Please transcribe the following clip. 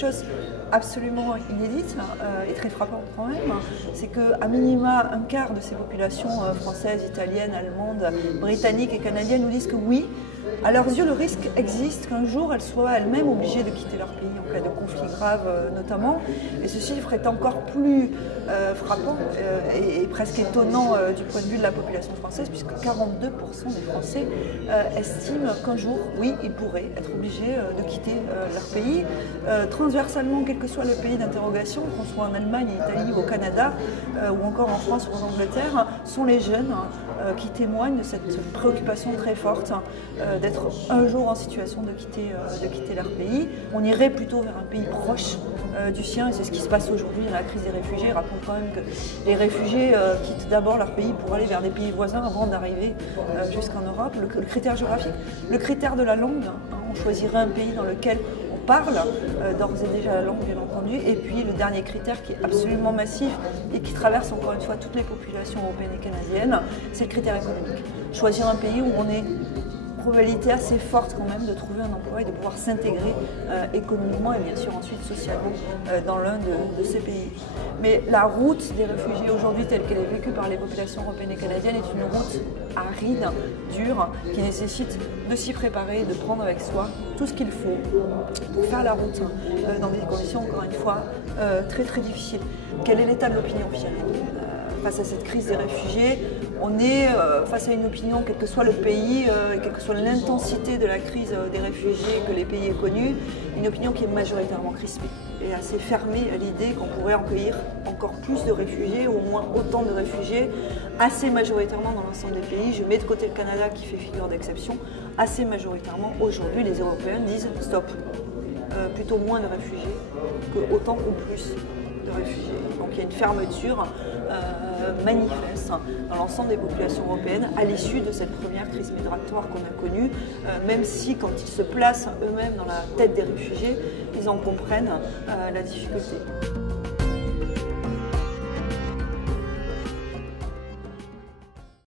chose absolument inédite et très frappant quand même, c'est qu'à minima, un quart de ces populations françaises, italiennes, allemandes, britanniques et canadiennes nous disent que oui, à leurs yeux, le risque existe qu'un jour elles soient elles-mêmes obligées de quitter leur pays en cas de conflit grave notamment. Et ce chiffre est encore plus frappant et presque étonnant du point de vue de la population française, puisque 42% des Français estiment qu'un jour, oui, ils pourraient être obligés de quitter leur pays. Transversalement, quel que soit le pays d'interrogation, qu'on soit en Allemagne, en Italie, au Canada, ou encore en France ou en Angleterre, sont les jeunes qui témoignent de cette préoccupation très forte d'être un jour en situation de quitter leur pays. On irait plutôt vers un pays proche du sien, et c'est ce qui se passe aujourd'hui dans la crise des réfugiés. Rappelons quand même que les réfugiés quittent d'abord leur pays pour aller vers des pays voisins avant d'arriver jusqu'en Europe. Le critère géographique, le critère de la langue, on choisirait un pays dans lequel on parle d'ores et déjà la langue, bien entendu, et puis le dernier critère qui est absolument massif et qui traverse encore une fois toutes les populations européennes et canadiennes, c'est le critère économique. Choisir un pays où on est probabilité assez forte quand même de trouver un emploi et de pouvoir s'intégrer économiquement et bien sûr ensuite socialement dans l'un de ces pays. Mais la route des réfugiés aujourd'hui telle qu'elle est vécue par les populations européennes et canadiennes est une route aride, dure, qui nécessite de s'y préparer, de prendre avec soi tout ce qu'il faut pour faire la route dans des conditions encore une fois très très difficiles. Quel est l'état de l'opinion, Pierre? Face à cette crise des réfugiés, on est face à une opinion, quel que soit le pays, quelle que soit l'intensité de la crise des réfugiés que les pays aient connue, une opinion qui est majoritairement crispée et assez fermée à l'idée qu'on pourrait accueillir encore plus de réfugiés, ou au moins autant de réfugiés, assez majoritairement dans l'ensemble des pays. Je mets de côté le Canada qui fait figure d'exception, assez majoritairement aujourd'hui les Européens disent stop, plutôt moins de réfugiés que autant ou plus de réfugiés. Donc il y a une fermeture manifeste dans l'ensemble des populations européennes à l'issue de cette première crise migratoire qu'on a connue, même si quand ils se placent eux-mêmes dans la tête des réfugiés, ils en comprennent la difficulté.